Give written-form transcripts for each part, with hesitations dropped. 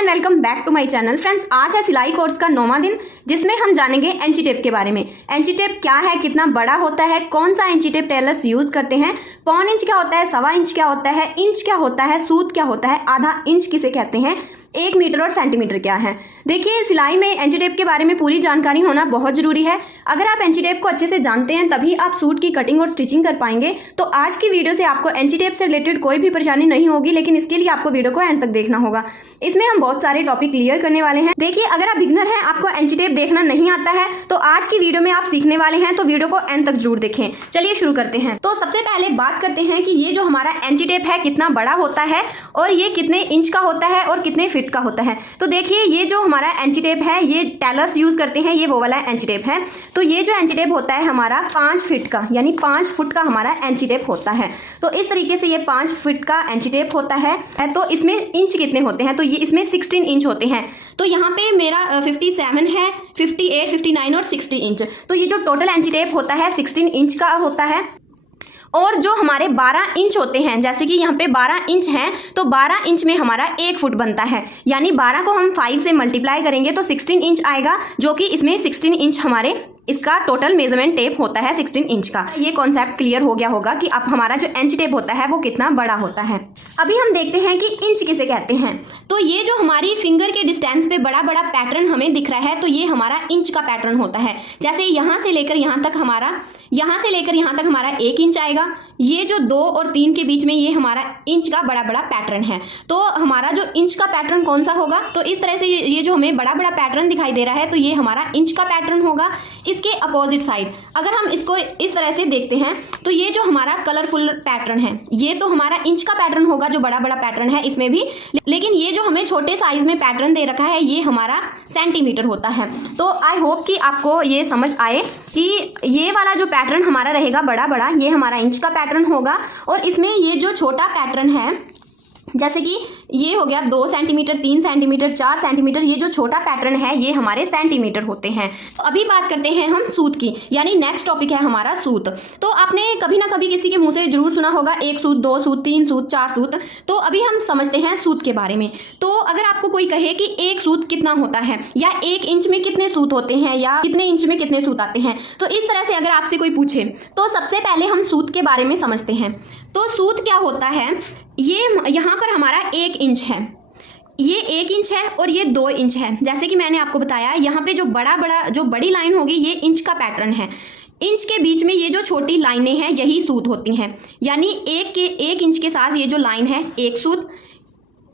And welcome back to my channel. Friends, आज है सिलाई कोर्स का 9वां दिन, जिसमें हम जानेंगे एंची टेप के बारे में। एंची टेप क्या है, कितना बड़ा होता है, कौन सा एंची टेप टेलर्स यूज करते हैं, पौन इंच क्या होता है, सवा इंच क्या होता है, इंच क्या होता है, सूत क्या होता है, आधा इंच किसे कहते हैं, 1 मीटर और सेंटीमीटर क्या है। देखिए, सिलाई में एंची टेप के बारे में पूरी जानकारी होना बहुत ज़रूरी है। अगर आप एंची टेप को अच्छे से जानते हैं तभी आप सूट की कटिंग और स्टिचिंग कर पाएंगे। तो आज की वीडियो से आपको एंची टेप से रिलेटेड कोई भी परेशानी नहीं होगी, लेकिन इसके लिए आपको वीडियो को एंड तक देखना होगा। इसमें हम बहुत सारे टॉपिक क्लियर करने वाले हैं। देखिए, अगर आप बिगनर हैं, आपको एंची टेप देखना नहीं आता है, तो आज की वीडियो में आप सीखने वाले हैं, तो वीडियो को एंड तक जरूर देखें। चलिए शुरू करते हैं। तो सबसे पहले बात करते हैं कि ये जो हमारा एंची टेप है कितना बड़ा होता है और ये कितने इंच का होता है और कितने फिट का होता है। तो देखिए, ये जो हमारा एंची टेप है ये टेलर्स यूज करते हैं, ये वो वाला एंची टेप है। तो ये जो एंची टेप होता है हमारा 5 फीट का, यानी 5 फुट का हमारा एंची टेप होता है। तो इस तरीके से ये 5 फीट का एंची टेप होता है। तो इसमें इंच कितने होते हैं, तो ये इसमें 16 इंच होते हैं। तो यहाँ पे मेरा 57 है, 58, 59 और 60 इंच। तो ये जो टोटल एंची टेप होता है 16 इंच का होता है। और जो हमारे 12 इंच होते हैं, जैसे कि यहाँ पे 12 इंच हैं, तो 12 इंच में हमारा 1 फुट बनता है। यानी 12 को हम 5 से मल्टीप्लाई करेंगे तो 16 इंच आएगा, जो कि इसमें 16 इंच हमारे इसका टोटल मेजरमेंट टेप होता है 16 इंच का। ये कॉन्सेप्ट क्लियर हो गया होगा कि अब हमारा जो एंच टेप होता है वो कितना बड़ा होता है। अभी हम देखते हैं कि इंच किसे कहते हैं। तो ये जो हमारी फिंगर के डिस्टेंस पे बड़ा बड़ा पैटर्न हमें दिख रहा है, तो ये हमारा इंच का पैटर्न होता है। जैसे यहाँ से लेकर यहाँ तक हमारा 1 इंच आएगा। ये जो 2 और 3 के बीच में ये हमारा इंच का बड़ा बड़ा पैटर्न है। तो हमारा जो इंच का पैटर्न कौन सा होगा, तो इस तरह से ये जो हमें बड़ा बड़ा पैटर्न दिखाई दे रहा है, तो ये हमारा इंच का पैटर्न होगा। इसके अपोजिट साइड अगर हम इसको इस तरह से देखते हैं, तो ये जो हमारा कलरफुल पैटर्न है ये तो हमारा इंच का पैटर्न होगा, जो बड़ा बड़ा पैटर्न है इसमें भी। लेकिन ये जो हमें छोटे साइज में पैटर्न दे रखा है ये हमारा सेंटीमीटर होता है। तो आई होप कि आपको ये समझ आए कि ये वाला जो पैटर्न हमारा रहेगा बड़ा बड़ा, ये हमारा इंच का पैटर्न होगा। और इसमें ये जो छोटा पैटर्न है, जैसे कि ये हो गया 2 सेंटीमीटर, 3 सेंटीमीटर, 4 सेंटीमीटर, ये जो छोटा पैटर्न है ये हमारे सेंटीमीटर होते हैं। तो अभी बात करते हैं हम सूत की, यानी नेक्स्ट टॉपिक है हमारा सूत। तो आपने कभी ना कभी किसी के मुंह से जरूर सुना होगा 1 सूत, 2 सूत, 3 सूत, 4 सूत। तो अभी हम समझते हैं सूत के बारे में। तो अगर आपको कोई कहे कि 1 सूत कितना होता है, या 1 इंच में कितने सूत होते हैं, या कितने इंच में कितने सूत आते हैं, तो इस तरह से अगर आपसे कोई पूछे, तो सबसे पहले हम सूत के बारे में समझते हैं। तो सूत क्या होता है, ये यहाँ पर हमारा 1 इंच है, ये 1 इंच है और ये 2 इंच है। जैसे कि मैंने आपको बताया, यहाँ पे जो बड़ी लाइन होगी ये इंच का पैटर्न है। इंच के बीच में ये जो छोटी लाइनें हैं यही सूत होती हैं। यानी 1 इंच के साथ ये जो लाइन है 1 सूत,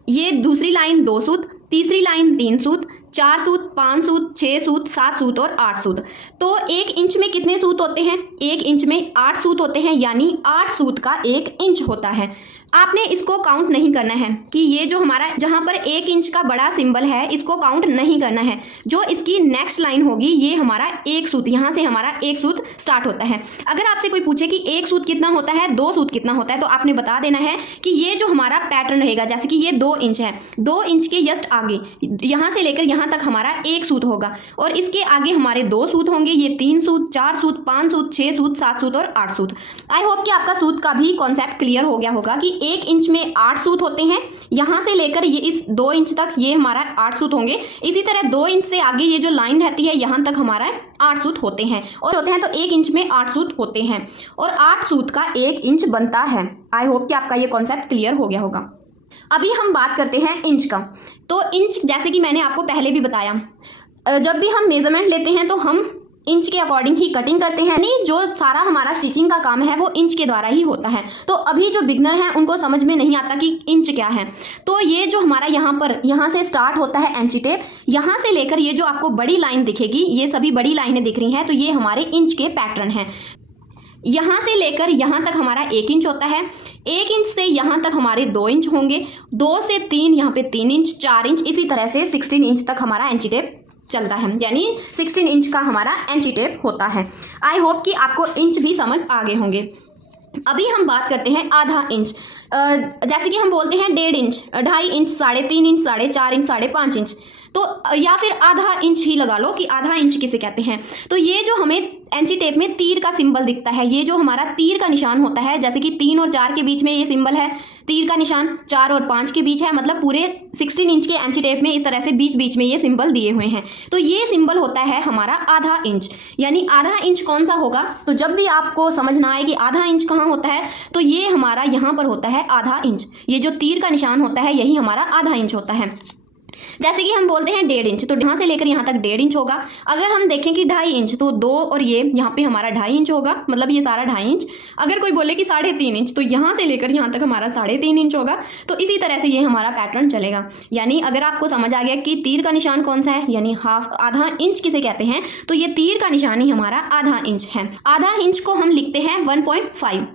ये दूसरी लाइन 2 सूत, तीसरी लाइन 3 सूत, 4 सूत, 5 सूत, 6 सूत, 7 सूत और 8 सूत। तो 1 इंच में कितने सूत होते हैं, 1 इंच में 8 सूत होते हैं, यानी 8 सूत का 1 इंच होता है। आपने इसको काउंट नहीं करना है कि ये जो हमारा जहाँ पर 1 इंच का बड़ा सिंबल है इसको काउंट नहीं करना है। जो इसकी नेक्स्ट लाइन होगी ये हमारा 1 सूत, यहाँ से हमारा 1 सूत स्टार्ट होता है। अगर आपसे कोई पूछे कि 1 सूत कितना होता है, 2 सूत कितना होता है, तो आपने बता देना है कि ये जो हमारा पैटर्न रहेगा, जैसे कि ये 2 इंच है, 2 इंच के जस्ट आगे यहाँ से लेकर यहाँ तक हमारा 1 सूत होगा, और इसके आगे हमारे 2 सूत होंगे, ये 3 सूत, 4 सूत, 5 सूत, 6 सूत, 7 सूत और 8 सूत। आई होप कि आपका सूत का भी कॉन्सेप्ट क्लियर हो गया होगा कि 1 इंच में 8 सूत होते हैं। यहाँ से लेकर ये इस 2 इंच तक ये हमारा 8 सूत होंगे। इसी तरह 2 इंच से आगे ये जो लाइन रहती है यहाँ तक हमारा 8 सूत होते हैं, और होते हैं तो 1 इंच में 8 सूत होते हैं, और 8 सूत का 1 इंच बनता है। आई होप कि आपका ये कॉन्सेप्ट क्लियर हो गया होगा। अभी हम बात करते हैं इंच का। तो इंच, जैसे कि मैंने आपको पहले भी बताया, जब भी हम मेजरमेंट लेते हैं तो हम इंच के अकॉर्डिंग ही कटिंग करते हैं। नहीं, जो सारा हमारा स्टिचिंग का काम है वो इंच के द्वारा ही होता है। तो अभी जो बिगनर हैं उनको समझ में नहीं आता कि इंच क्या है। तो ये जो हमारा यहाँ से स्टार्ट होता है एंची टेप, यहाँ से लेकर ये जो आपको बड़ी लाइन दिखेगी, ये सभी बड़ी लाइनें दिख रही हैं, तो ये हमारे इंच के पैटर्न हैं। यहाँ से लेकर यहाँ तक हमारा 1 इंच होता है, 1 इंच से यहाँ तक हमारे 2 इंच होंगे, 2 से 3 यहाँ पे 3 इंच, 4 इंच, इसी तरह से 16 इंच तक हमारा एंची टेप चलता है, यानी 16 इंच का हमारा एंची टेप होता है। आई होप कि आपको इंच भी समझ आ गए होंगे। अभी हम बात करते हैं आधा इंच। जैसे कि हम बोलते हैं 1.5 inch, 2.5 inch, 3.5 inch, 4.5 inch, 5.5 inch, तो या फिर आधा इंच ही लगा लो कि आधा इंच किसे कहते हैं। तो ये जो हमें एंची टेप में तीर का सिंबल दिखता है, ये जो हमारा तीर का निशान होता है, जैसे कि 3 और 4 के बीच में ये सिंबल है तीर का निशान, 4 और 5 के बीच है, मतलब पूरे 16 इंच के एंची टेप में इस तरह से बीच बीच में ये सिंबल दिए हुए हैं। तो ये सिंबल होता है हमारा आधा इंच। यानी आधा इंच कौन सा होगा, तो जब भी आपको समझ ना आए कि आधा इंच कहाँ होता है, तो ये हमारा यहाँ पर होता है आधा इंच। ये जो तीर का निशान होता है यही हमारा आधा इंच होता है। जैसे कि हम बोलते हैं 1.5 इंच, तो यहाँ से लेकर यहाँ तक 1.5 इंच होगा। अगर हम देखें कि 2.5 इंच, तो 2 और ये यहाँ पे हमारा 2.5 इंच होगा, मतलब ये सारा 2.5 इंच। अगर कोई बोले कि 3.5 इंच, तो यहाँ से लेकर यहाँ तक हमारा 3.5 इंच होगा। तो इसी तरह से ये हमारा पैटर्न चलेगा। यानी अगर आपको समझ आ गया कि तीर का निशान कौन सा है, यानी हाफ, आधा इंच किसे कहते हैं, तो ये तीर का निशान ही हमारा आधा इंच है। आधा इंच को हम लिखते हैं 1.5।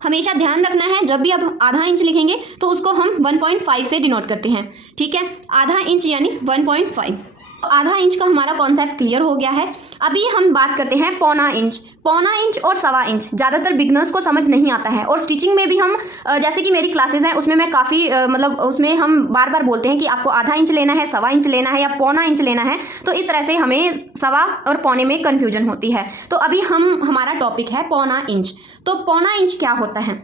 हमेशा ध्यान रखना है, जब भी आप आधा इंच लिखेंगे तो उसको हम 1.5 से डिनोट करते हैं। ठीक है, आधा इंच यानी 1.5। तो आधा इंच का हमारा कॉन्सेप्ट क्लियर हो गया है। अभी हम बात करते हैं पौना इंच। पौना इंच और सवा इंच ज़्यादातर बिगनर्स को समझ नहीं आता है, और स्टिचिंग में भी हम जैसे कि मेरी क्लासेस हैं उसमें मैं काफ़ी मतलब उसमें हम बार बार बोलते हैं कि आपको आधा इंच लेना है, सवा इंच लेना है या पौना इंच लेना है। तो इस तरह से हमें सवा और पौने में कन्फ्यूजन होती है। तो अभी हमारा टॉपिक है पौना इंच। तो पौना इंच क्या होता है,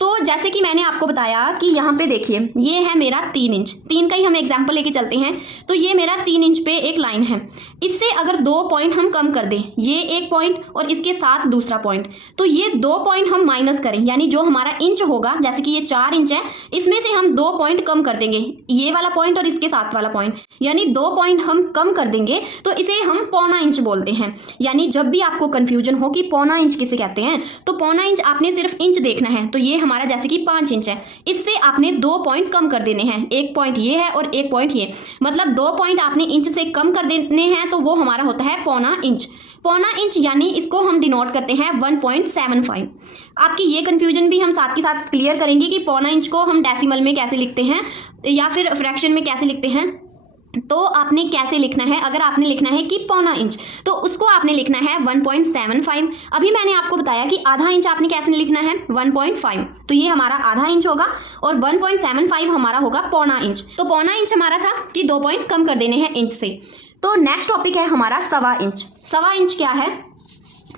तो जैसे कि मैंने आपको बताया कि यहाँ पे देखिए ये है मेरा 3 इंच, 3 का ही हम एग्जाम्पल लेके चलते हैं। तो ये मेरा 3 इंच पे एक लाइन है, इससे अगर 2 पॉइंट हम कम कर दें, ये एक पॉइंट और इसके साथ दूसरा पॉइंट, तो ये 2 पॉइंट हम माइनस करें, यानी जो हमारा इंच होगा, जैसे कि ये 4 इंच है, इसमें से हम 2 पॉइंट कम कर देंगे, ये वाला पॉइंट और इसके साथ वाला पॉइंट, यानी 2 पॉइंट हम कम कर देंगे, तो इसे हम पौना इंच बोलते हैं। यानी जब भी आपको कंफ्यूजन हो कि पौना इंच किसे कहते हैं, तो पौना इंच आपने सिर्फ इंच देखना है। तो ये हमारा जैसे कि 5 इंच है, इससे आपने 2 पॉइंट कम कर देने हैं, एक पॉइंट ये है और एक पॉइंट ये, मतलब 2 पॉइंट आपने इंच से कम कर देने हैं, तो वो हमारा होता है पौना इंच। पौना इंच यानी इसको हम डिनोट करते हैं 1.75। आपकी ये कंफ्यूजन भी हम साथ के साथ क्लियर करेंगे कि पौना इंच को हम डेसिमल में कैसे लिखते हैं या फिर फ्रैक्शन में कैसे लिखते हैं। तो आपने कैसे लिखना है, अगर आपने लिखना है कि पौना इंच, तो उसको आपने लिखना है 1.75। अभी मैंने आपको बताया कि आधा इंच आपने कैसे लिखना है 1.5, तो ये हमारा आधा इंच होगा और 1.75 हमारा होगा पौना इंच। तो पौना इंच हमारा था कि 2 पॉइंट कम कर देने हैं इंच से। तो नेक्स्ट टॉपिक है हमारा सवा इंच। सवा इंच क्या है,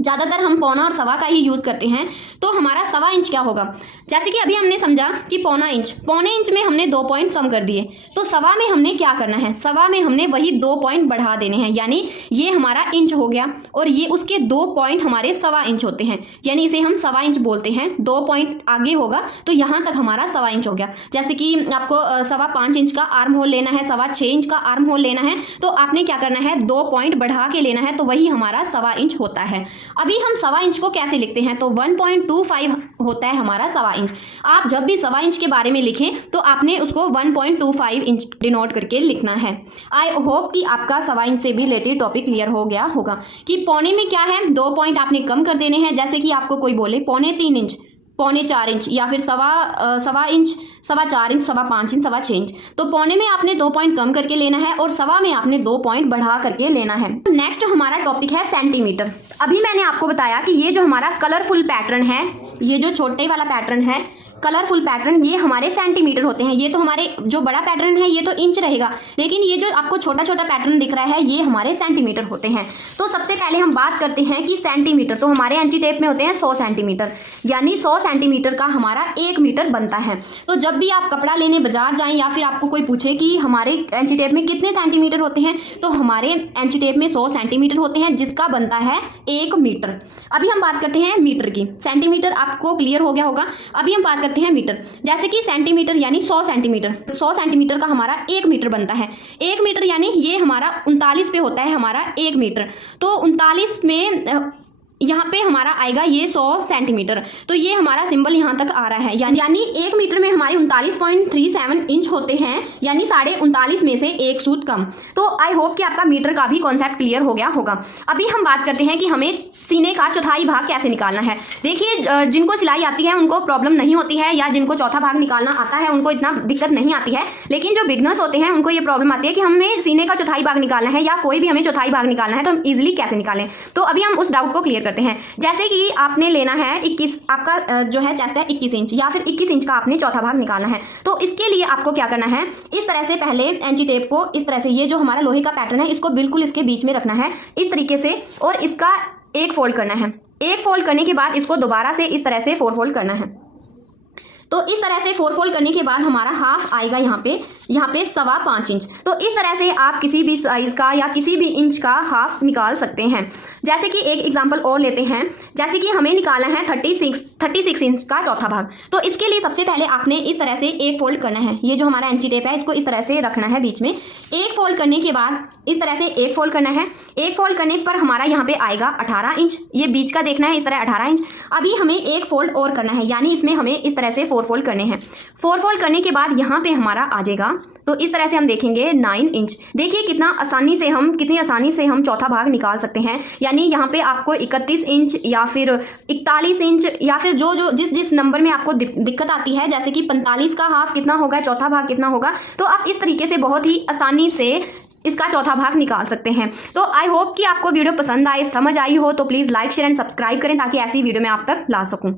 ज़्यादातर हम पौना और सवा का ही यूज़ करते हैं। तो हमारा सवा इंच क्या होगा, जैसे कि अभी हमने समझा कि पौना इंच, पौने इंच में हमने 2 पॉइंट कम कर दिए, तो सवा में हमने क्या करना है, सवा में हमने वही 2 पॉइंट बढ़ा देने हैं, यानी ये हमारा इंच हो गया और ये उसके 2 पॉइंट हमारे सवा इंच होते हैं, यानी इसे हम सवा इंच बोलते हैं। 2 पॉइंट आगे होगा तो यहाँ तक हमारा सवा इंच हो गया। जैसे कि आपको 5.25 इंच का आर्म होल लेना है, 6.25 इंच का आर्म होल लेना है, तो आपने क्या करना है 2 पॉइंट बढ़ा के लेना है, तो वही हमारा सवा इंच होता है। अभी हम सवा इंच को कैसे लिखते हैं, तो 1.25 होता है हमारा सवा इंच। आप जब भी सवा इंच के बारे में लिखें तो आपने उसको 1.25 इंच डिनोट करके लिखना है। आई होप कि आपका सवा इंच से भी रिलेटेड टॉपिक क्लियर हो गया होगा कि पौने में क्या है, 2 पॉइंट आपने कम कर देने हैं। जैसे कि आपको कोई बोले 3.25 इंच, 4.25 इंच या फिर सवा इंच, 4.25 इंच, 5.25 इंच, 6.25 इंच, तो पौने में आपने 2 पॉइंट कम करके लेना है और सवा में आपने 2 पॉइंट बढ़ा करके लेना है। नेक्स्ट हमारा टॉपिक है सेंटीमीटर। अभी मैंने आपको बताया कि ये जो हमारा कलरफुल पैटर्न है, ये जो छोटे वाला पैटर्न है कलरफुल पैटर्न, ये हमारे सेंटीमीटर होते हैं। ये तो हमारे जो बड़ा पैटर्न है ये तो इंच रहेगा, लेकिन ये जो आपको छोटा छोटा पैटर्न दिख रहा है ये हमारे सेंटीमीटर होते हैं। तो सबसे पहले हम बात करते हैं कि सेंटीमीटर, तो हमारे एंटी टेप में होते हैं 100 सेंटीमीटर, यानी 100 सेंटीमीटर का हमारा 1 मीटर बनता है। तो जब भी आप कपड़ा लेने बाजार जाएं या फिर आपको कोई पूछे कि हमारे एंटी टेप में कितने सेंटीमीटर होते हैं, तो हमारे एंटी टेप में 100 सेंटीमीटर होते हैं, जिसका बनता है 1 मीटर। अभी हम बात करते हैं मीटर की। सेंटीमीटर आपको क्लियर हो गया होगा। अभी हम बात करते हैं मीटर। जैसे कि सेंटीमीटर यानी 100 सेंटीमीटर, 100 सेंटीमीटर का हमारा 1 मीटर बनता है। 1 मीटर यानी ये हमारा 39 पे होता है हमारा 1 मीटर। तो 39 में यहाँ पे हमारा आएगा ये 100 सेंटीमीटर, तो ये हमारा सिंबल यहाँ तक आ रहा है, यानी 1 मीटर में हमारे 39.37 इंच होते हैं, यानी 39.5 में से 1 सूत कम। तो आई होप कि आपका मीटर का भी कॉन्सेप्ट क्लियर हो गया होगा। अभी हम बात करते हैं कि हमें सीने का चौथाई भाग कैसे निकालना है। देखिए जिनको सिलाई आती है उनको प्रॉब्लम नहीं होती है, या जिनको चौथा भाग निकालना आता है उनको इतना दिक्कत नहीं आती है, लेकिन जो बिगनर्स होते हैं उनको ये प्रॉब्लम आती है कि हमें सीने का चौथाई भाग निकालना है या कोई भी हमें चौथाई भाग निकालना है, तो हम ईजिली कैसे निकालें। तो अभी हम उस डाउट को क्लियर करते हैं। जैसे कि आपने लेना है 21, आपका जो है चेस्ट है 21 इंच या फिर 21 इंच का आपने चौथा भाग निकालना है। तो इसके लिए आपको क्या करना है, इस तरह से पहले एंची टेप को इस तरह से, ये जो हमारा लोहे का पैटर्न है इसको बिल्कुल इसके बीच में रखना है इस तरीके से, और इसका एक फोल्ड करना है। एक फोल्ड करने के बाद इसको दोबारा से इस तरह से 4 फोल्ड करना है। तो इस तरह से 4 फोल्ड करने के बाद हमारा हाफ आएगा यहाँ पे 5.25 इंच। तो इस तरह से आप किसी भी साइज का या किसी भी इंच का हाफ निकाल सकते हैं। जैसे कि एक एग्जांपल और लेते हैं, जैसे कि हमें निकालना है 36 इंच का चौथा भाग। तो इसके लिए सबसे पहले आपने इस तरह से एक फोल्ड करना है। ये जो हमारा एंची टेप है इसको इस तरह से रखना है बीच में। एक फोल्ड करने के बाद इस तरह से एक फोल्ड करना है। एक फोल्ड करने पर हमारा यहाँ पे आएगा 18 इंच, ये बीच का देखना है इस तरह 18 इंच। अभी हमें एक फोल्ड और करना है, यानी इसमें हमें इस तरह से 4 फोल्ड करने हैं। 4 फोल्ड करने के बाद यहाँ पे हमारा आ जाएगा, तो इस तरह से हम देखेंगे 9 इंच। देखिए कितनी आसानी से हम चौथा भाग निकाल सकते हैं। यानी यहाँ पे आपको 31 इंच या फिर 41 इंच या फिर जो जिस नंबर में आपको दिक्कत आती है, जैसे कि 45 का हाफ कितना होगा, चौथा भाग कितना होगा, तो आप इस तरीके से बहुत ही आसानी से इसका चौथा भाग निकाल सकते हैं। तो आई होप कि आपको वीडियो पसंद आए, समझ आई हो, तो please like share and subscribe करें ताकि ऐसी वीडियो मैं आप तक ला सकूं।